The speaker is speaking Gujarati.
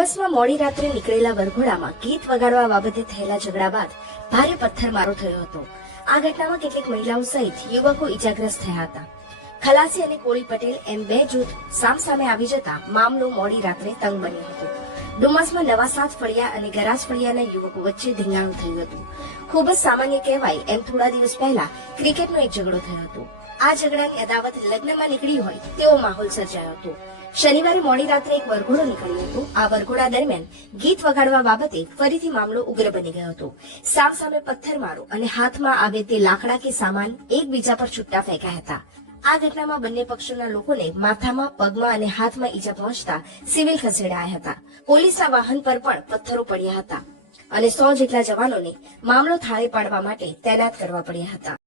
ડુમસમાં મોડી રાત્રે નીકળેલા વરઘોડામાં ગીત વગાડવા બાબતે થયેલા ઝઘડા બાદ ભારે પથ્થરમારો થયો હતો. આ ઘટનામાં કેટલીક મહિલાઓ સહિત યુવકો ઇજાગ્રસ્ત થયા હતા. ખલાસી અને કોળી પટેલ એમ બે જૂથ સામસામે આવી જતા મામલો મોડી રાત્રે તંગ બન્યો હતો. ડુમસમાં નવા સાત ફળિયા અને ગરાજ ફળિયાના યુવકો વચ્ચે ધીંગાણું થયું હતું. ખૂબ જ સામાન્ય કહેવાય એમ થોડા દિવસ પહેલા ક્રિકેટનો એક ઝઘડો થયો હતો. આ ઝઘડાની અદાવત લગ્નમાં નીકળી હોય તેવો માહોલ સર્જાયો હતો. શનિવારે મોડી રાત્રે એક વરઘોડો નીકળ્યો હતો. આ વરઘોડા દરમિયાન ગીત વગાડવા બાબતે ફરીથી મામલો ઉગ્ર બની ગયો હતો. સામસામે પથ્થરમારો અને હાથમાં આવે તે લાકડા કે સામાન એકબીજા પર છૂટા ફેંક્યા હતા. આ ઘટનામાં બંને પક્ષોના લોકોને માથામાં, પગમાં અને હાથમાં ઈજા પહોંચતા સિવિલ ખસેડાયા હતા. પોલીસના વાહન પર પણ પથ્થરો પડ્યા હતા અને 100 જેટલા જવાનોને મામલો થાળે પાડવા માટે તૈનાત કરવા પડ્યા હતા.